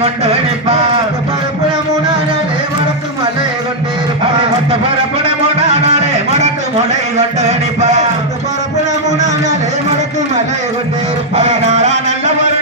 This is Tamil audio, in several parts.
கொண்டு வெடிப்பார் பரப்புடமுனாலே மடக்கு மலை கொண்டிருப்பார் மொத்த பரப்புடமுனாலே மடக்கு மலை கொண்டு வெடிப்பார் பரப்புடமுனாலே மடக்கு மலை கொண்டிருப்பார் நாரா நல்ல ஒரு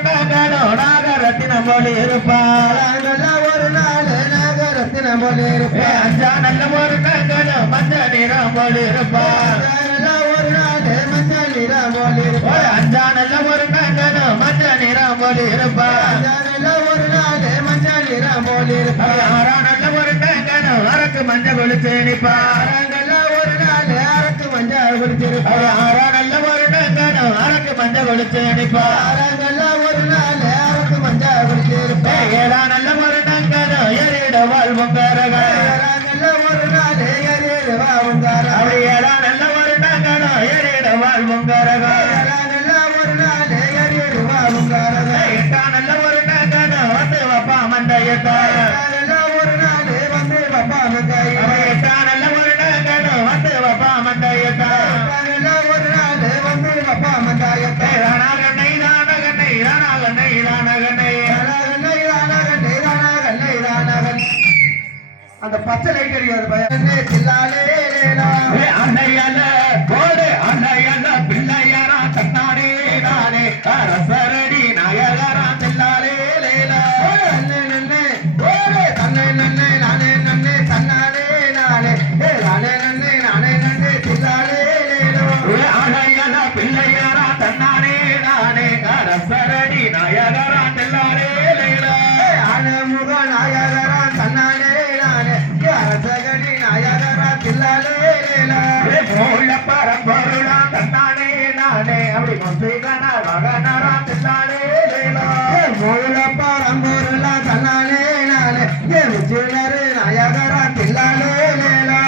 நாகரத்தினம் போல இருப்பார் நல்ல ஒரு நாள் நாகரத்தினம் போல இருப்பார் அஞ்சா நல்ல ஒரு நாகரம் மஞ்சள் நிறம் போல இருப்பார் நல்ல ஒரு நாள் மஞ்சள் நிறம் போல இருப்பார் அஞ்சா நல்ல ஒரு நாகரம் மஞ்சள் நிறம் போல இருப்பார் நல்ல ஒரு நாள் மஞ்சள் நிறம் போல இருப்பார் ஆறா நல்ல ஒரு நாகரம் அரக்கு மஞ்சள் கொளுத்து நிற்பார் நல்ல ஒரு நாள் அரக்கு மஞ்சள் கொளுத்திருப்பார் ஆறா நல்ல ஒரு நாகரம் அரக்கு மஞ்சள் கொளுத்து நிற்பார் நல்ல ஒரு நாள் அரக்கு மஞ்சள் கொளுத்திருப்பார் ஏழா நல்ல ஒரு நாகரம் எரிட வாழ்வுங்காரர்கள் நல்ல ஒரு நாள் எரிட வாழ்வுங்கார அப்படி ஏழா நல்ல ஒரு நாகரம் எரிட வாழ்வுங்காரர்கள் நல்ல ஒரு நாள் எரிட வாழ்வுங்காரர்கள் எட்டா நல்ல ஒரு நாகரம் வந்து வப்பா மந்தையத்தார் நல்ல ஒரு நாள் வந்து வப்பா மந்தைய எட்டா நல்ல ஒரு நாகரம் வந்து வப்பா மந்தையத்தார் நல்ல ஒரு நாள் வந்து வப்பா மந்தையத்தார் ராணகண்ணை ராணகண்ணை ராணகண்ணை ராணகண்ணை ராணகண்ணை ராணகண்ணை ராணகண்ணை ராணகண்ணை அந்த பச்சை லைட் அடிக்காது பையன் தில்லாலே லேலா அன்னையல்ல போடு அன்னையல்ல பிள்ளையாரா தன்னானே நானே அரசரடி நாயகரா தில்லாலே லேலா அன்னை நன்னே போடு தன்னை நன்னே நானே நன்னே தன்னாலே நானே நானே நன்னே நானே நன்னே தில்லாலே லேலா அன்னையல்ல பிள்ளையாரா தன்னானே நானே அரசரடி நாயகரா தில்லாலே லேலா அனமுக நாயகரா தன்னாலே அரசகடி நாயகரா தில்லாலே லேலா மூல பரம்பொருளா தன்னானே நானே அப்படி முசைகனா மகனரா தில்லாலே லேலா மூல பரம்பொருளா தன்னானே நானே விஜயனரு நாயகரா தில்லாலே லேலா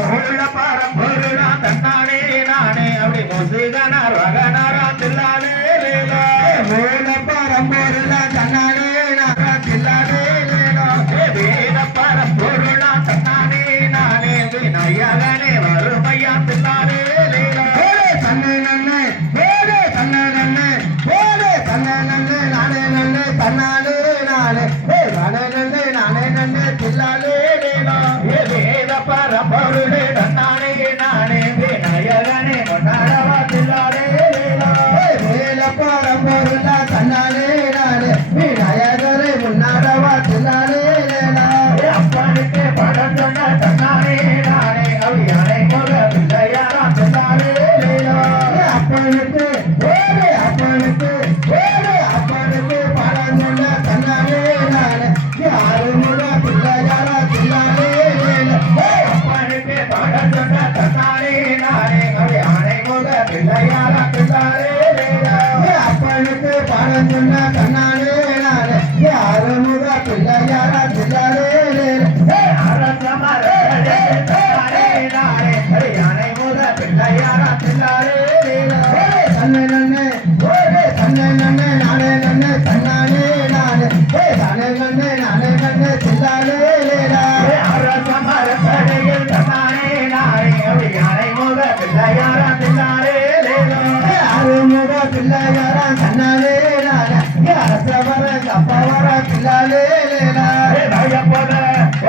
மூல பரம்பொருளா தன்னானே நானே அப்படி முசைகனா மகனரா தில்லாலே லேலா மூல பரம்பொருளா தன்னானே நானே தில்லாலே லேலா வேத பரம்பொருளா தன்னானே நானே விநாயகனே வருமையா தில்லாலே லேலா தன்னை நன்னை வேடே தன்னை நன்னை வேடே தன்னை நன்னை நானே நன்னை தன்னாலே நானே நானே நன்னை நானே நன்னை தில்லாலே லேலா வேத பரம்பொருளே தன்னானே நானே விநாயகனே கொண்டாடவா தில்லாலே லேலா வேத பரம்பொருளா தன்னாலே நானே விநாயகரே முன்னாடவா தில்லாலே லேலா அப்பனுக்கு படம் சொன்ன தன்னானே நானே அவியானை போல பிள்ளையாரா தில்லாலே லேலா அப்பனுக்கு வேறு அப்பனுக்கு படம் சொன்ன தன்னாலே நானே யாரு முக பிள்ளையாரா தில்லாலே லேலா அப்பனுக்கு படம் சொன்ன தன்னாலே நானே அவியானை போல பிள்ளையாரா தில்லாலே லேலா அப்பனுக்கு படம் சொன்ன தன்னாலே நானே யாரு முக பிள்ளையாரா தில்லாலே லேலா அரசமரே தன்னாலே நானே அவியானை போல பிள்ளையாரா தில்லாலே லேலா தன்னை நன்னை ஓடே தன்னை நன்னை நானே நன்னை தன்னாலே நானே தானே நன்னை நானே நன்னை தில்லாலே லேலா அரசமரடையில் தன்னாலே நானே அவியானை போல பிள்ளையாரா தில்லாலே லேலா அருமுக பிள்ளையாரா தன்னாலே நானே அரசவர அப்பவர தில்லாலே லேலா தாயப்போல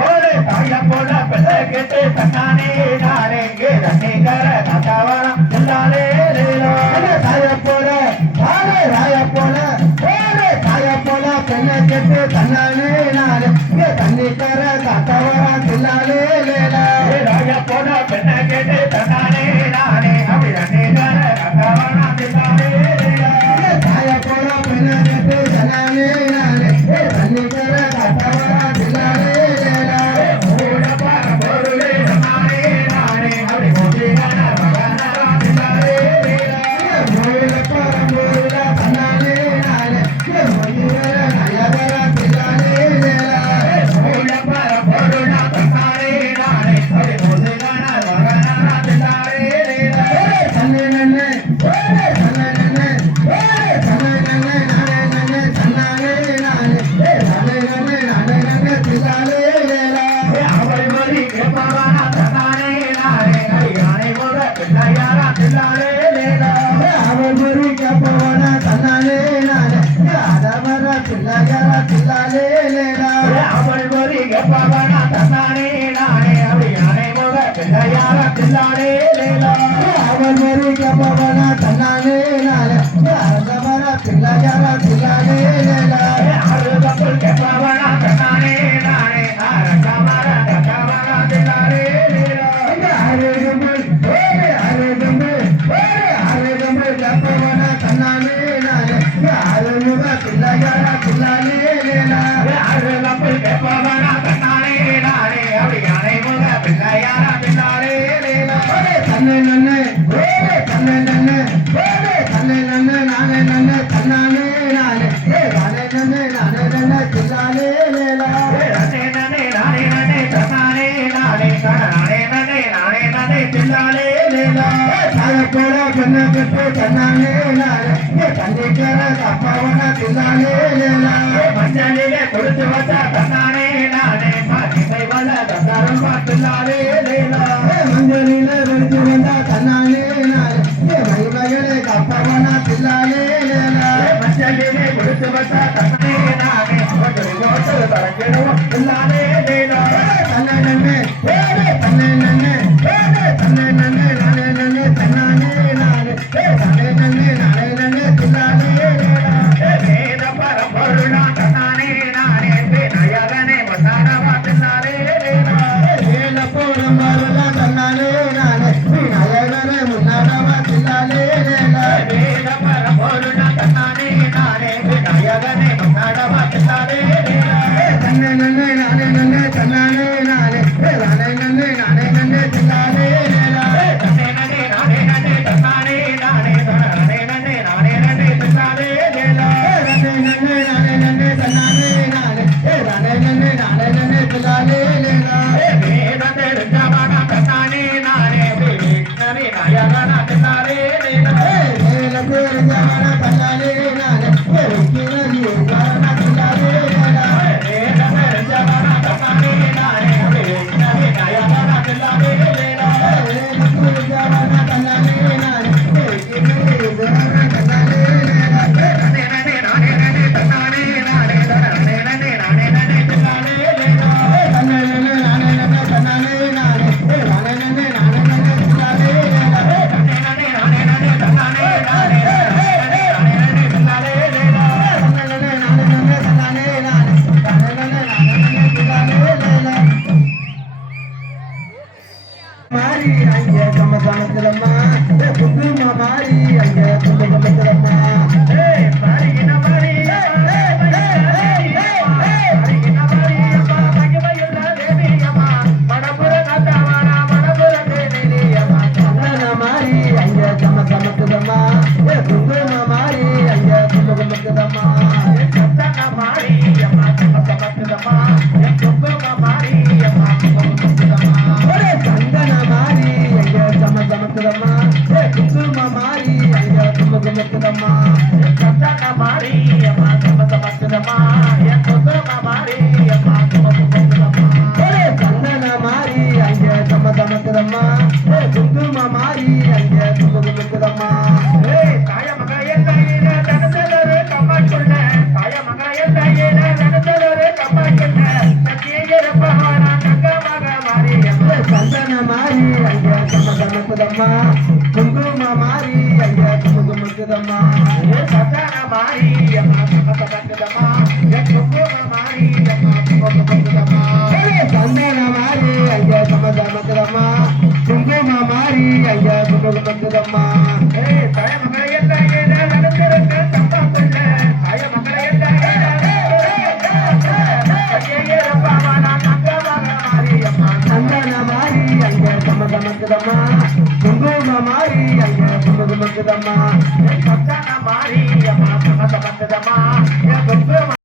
ஓடே தாயப்போல பிள்ளை கேட்டு தன்னானே நானே தன்னிகர கதவர தில்லாலே லேலா தாயப்போல தானே ராயப்போல ஓடே தாயப்போல பிள்ளை கேட்டு தன்னானே நானே தன்னிகர கதவர தில்லாலே லேலா ராயப்போல பிள்ளை கேட்டு தன்னானே நானே அப்படி தன்னிகர கதவர தில்லாலே லேலா தாயப்போல பிள்ளை கேட்டு தன்னானே நானே தன்னிகர கதவர தில்லாலே லேலா மூல பரம்பொருளே தன்னானே நானே அப்படி முசைகனா மகனரா தில்லாலே லேலா மூல பரம்பொருளா தன்னானே நானே மயூர நாயகரா தில்லாலே லேலா மூல பரம்பொருளா தன்னானே நானே அப்படி முசைகனா மகனரா தில்லாலே லேலா தன்னை நன்னை தன்னை நன்னை தில்லாலே லேலா அவள் ஒரு எப்பவனா தன்னானே நானே அப்படி யானை முக பிள்ளையார தில்லாலே லேலா அவள் ஒரு எப்பவனா தன்னானே நானே அரசமர பிள்ளையார தில்லாலே லேலா அருகப்புள் எப்பவனா தன்னானே நானே அரசமர கட்டவன தில்லாலே லேலா அருகப்புள் எப்பவனா தன்னானே நானே அருமுக பிள்ளையார தில்லாலே லேலா அருகப்புள் எப்பவனா தன்னானே நானே அப்படி யானை முக பிள்ளையார தில்லாலே லேலா தன்னை நன்னே தன்னை நன்னே தன்னை நன்னே நானே நன்னே தன்னானே நானே நானே நன்னே நானே நன்னே தில்லாலே லேலா நானே நன்னே நானே நன்னே தன்னானே நானே நானே நன்னே நானே நன்னே தில்லாலே லேலா தாயப்போட கண்ண கட்டு தன்னானே நானே தன்னிக்கர தப்பவன தில்லாலே லேலா மஞ்சளிலே கொடுத்து வச்சா தன்னானே நானே மாட்டிமை வள தந்தாரம் தில்லாலே லேலா மஞ்சளிலே கொடுத்து வந்தா தன்னானே நானே மகிமகளே தப்பவன தில்லாலே லேலா மஞ்சளிலே கொடுத்து வச்சா தன்னானே நானே ஓட்டு தரக்கிடுவோம் தில்லாலே லேலா தன்னை நன்னே தன்னை நன்னே தன்னை நன்னே நானே நன்னே தன்னானே நானே தன்னை நன்னே நானே நன்னே தில்லாலே லேலா வேத பரம்பொருளா தன்னானே நானே விநாயகனே வந்தாரவா தில்லாலே லேலா வேத பரம்பொருளா தன்னானே நானே விநாயகனே முன்னாடவா தில்லாலே லேலா வேத பரம்பொருளா தன்னானே நானே விநாயகனே முன்னாடவா தில்லாலே லேலா தன்னை நன்னே நானே நன்னே தன்னானே நானே நானே நன்னே நானே நன்னே தில்லாலே லேலா தன்னை நன்னே நானே நன்னே தன்னானே நானே நானே நன்னே நானே நன்னே தில்லாலே லேலா தன்னை நன்னே நானே நன்னே தன்னானே நானே நானே நன்னே நானே நன்னே தில்லாலே லேலா வேத தெரிஞ்சவனா தன்னானே நானே விக்னவி நாயகனா தில்லாலே லேலா வேத தெரிஞ்சவனா தன்னானே நானே விக்னவி நாயகனா தில்லாலே லேலா வேத தெரிஞ்சவனா தன்னானே நானே விக்னவி நாயகனா தில்லாலே லேலா வேத தெரிஞ்சவனா தன்னானே நானே விக்னவி நாயகனா தில்லாலே லேலா நானே நானே நானே நானே தன்னானே நானே நானே நானே நானே நானே தில்லாலே லேலா தன்னை நானே நானே நானே தன்னானே நானே நானே நானே நானே நானே தில்லாலே லேலா தன்னை நானே நானே நானே தன்னானே நானே நானே நானே நானே தில்லாலே லேலா தன்னை நானே நானே நானே தன்னானே நானே நானே நானே நானே நானே தில்லாலே லேலா மாரி அங்கே கம்ம கமத்துறம்மா குங்கும மாரி அங்கே கும்ப கமத்துறம்மா மாரிகின மாரி மாரிகின மாரி அம்மா மகிமையுள்ள தேவி அம்மா மடபுர நாட்டவானா மடபுர தேவி அம்மா சந்தன மாரி அங்கே கம்ம கமத்துறம்மா குங்கும மாரி அங்கே கும்ப கமத்துறம்மா சந்தன மாரி அம்மா கம்ம கமத்துறம்மா குங்கும மாரி அம்மா கும்ப கமத்துறம்மா சந்தன மாரி அங்கே கம்ம கமத்துறம்மா குங்கும மாரி அங்கே கும்ப கமத்துறம்மா சந்தன மாரி அம்மா கம்ம கமத்துறம்மா குங்கும மாரி அம்மா கும்ப கமத்துறம்மா சந்தன மாரி அங்கே கம்ம கமத்துறம்மா குங்கும மாரி அங்கே கும்ப கமத்துறம்மா தாய மக எல்லையில நடந்ததொரு கம்மாக்குள்ள தாய மக எல்லையில நடந்ததொரு கம்மாக்குள்ள சத்தியப்பவானா தங்க மக மாரி சந்தன மாரி அங்கே கம்ம கமத்துறம்மா குங்கும மாரி அங்கே கும்ப கமத்துறம்மா சந்தன மாரி அம்மா கும்ப கமத்துறம்மா குங்கும மாரி அம்மா கும்ப கமத்துறம்மா சந்தன மாரி அங்கே கம்ம கமத்துறம்மா குங்கும மாரி அங்கே கும்ப கமத்துறம்மா